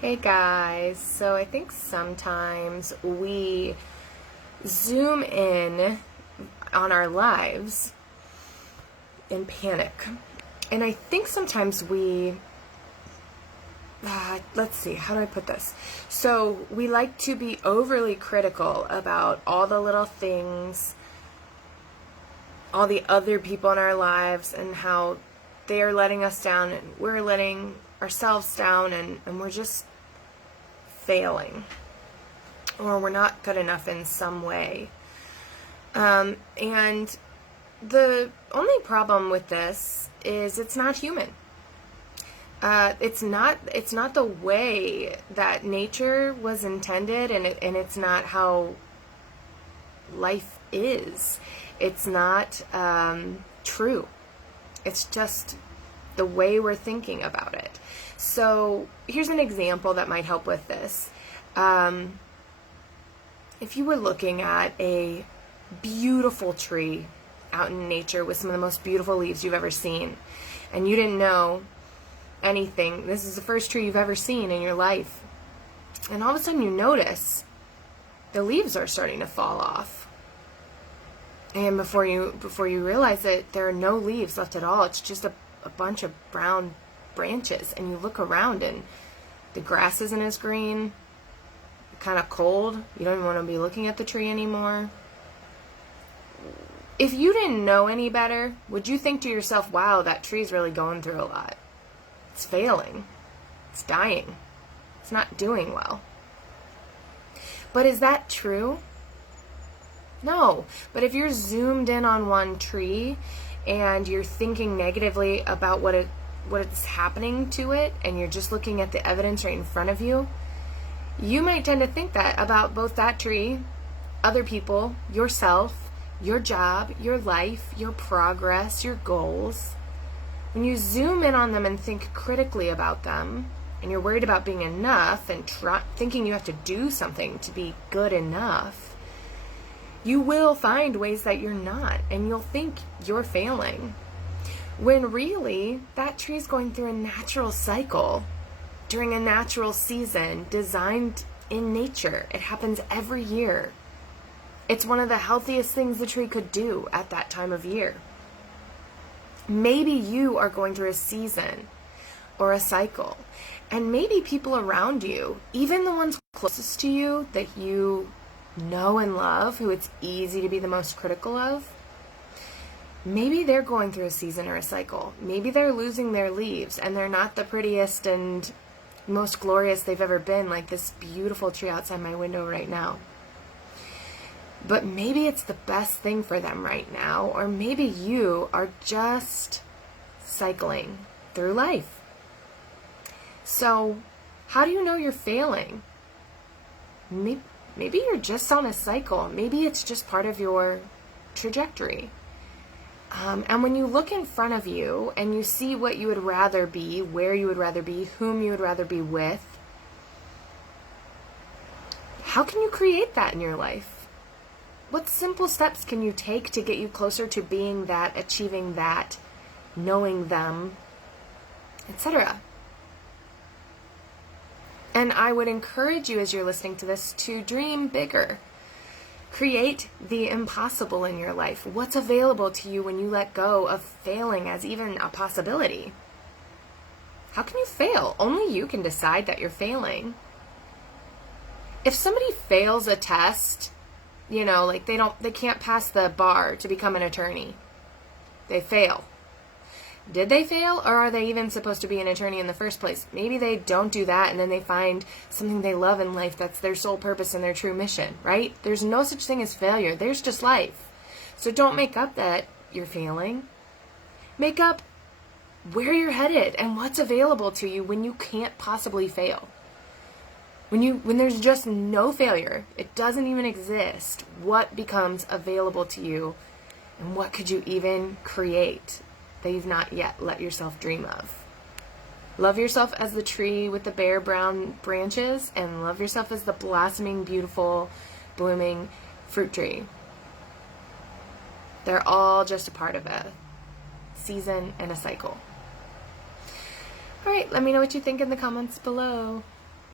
Hey guys, so I think sometimes we zoom in on our lives in panic. And I think sometimes let's see, how do I put this? So we like to be overly critical about all the little things, all the other people in our lives, and how they're letting us down and we're letting ourselves down, and we're just failing, or we're not good enough in some way. And the only problem with this is it's not human. It's not the way that nature was intended, and it's not how life is. It's not true. It's just the way we're thinking about it. So here's an example that might help with this. If you were looking at a beautiful tree out in nature with some of the most beautiful leaves you've ever seen, and you didn't know anything, this is the first tree you've ever seen in your life, and all of a sudden you notice the leaves are starting to fall off. And before you realize it, there are no leaves left at all. It's just a bunch of brown branches. And you look around and the grass isn't as green, kind of cold. You don't even want to be looking at the tree anymore. If you didn't know any better, would you think to yourself, wow, that tree's really going through a lot. It's failing. It's dying. It's not doing well. But is that true? No. But if you're zoomed in on one tree and you're thinking negatively about what's happening to it, and you're just looking at the evidence right in front of you, you might tend to think that about both that tree, other people, yourself, your job, your life, your progress, your goals. When you zoom in on them and think critically about them, and you're worried about being enough and thinking you have to do something to be good enough, you will find ways that you're not, and you'll think you're failing. When really, that tree is going through a natural cycle during a natural season designed in nature. It happens every year. It's one of the healthiest things the tree could do at that time of year. Maybe you are going through a season or a cycle, and maybe people around you, even the ones closest to you that you know and love, who it's easy to be the most critical of, maybe they're going through a season or a cycle. Maybe they're losing their leaves and they're not the prettiest and most glorious they've ever been, like this beautiful tree outside my window right now. But maybe it's the best thing for them right now, or maybe you are just cycling through life. So how do you know you're failing? Maybe you're just on a cycle. Maybe it's just part of your trajectory. And when you look in front of you and you see what you would rather be, where you would rather be, whom you would rather be with, how can you create that in your life? What simple steps can you take to get you closer to being that, achieving that, knowing them, etc.? And I would encourage you, as you're listening to this, to dream bigger. Create the impossible in your life. What's available to you when you let go of failing as even a possibility? How can you fail? Only you can decide that you're failing. If somebody fails a test, like they can't pass the bar to become an attorney. They fail. Did they fail, or are they even supposed to be an attorney in the first place? Maybe they don't do that, and then they find something they love in life that's their sole purpose and their true mission, right? There's no such thing as failure. There's just life. So don't make up that you're failing. Make up where you're headed and what's available to you when you can't possibly fail. When there's just no failure, it doesn't even exist, what becomes available to you, and what could you even create that you've not yet let yourself dream of? Love yourself as the tree with the bare brown branches, and love yourself as the blossoming, beautiful, blooming fruit tree. They're all just a part of a season and a cycle. All right, let me know what you think in the comments below.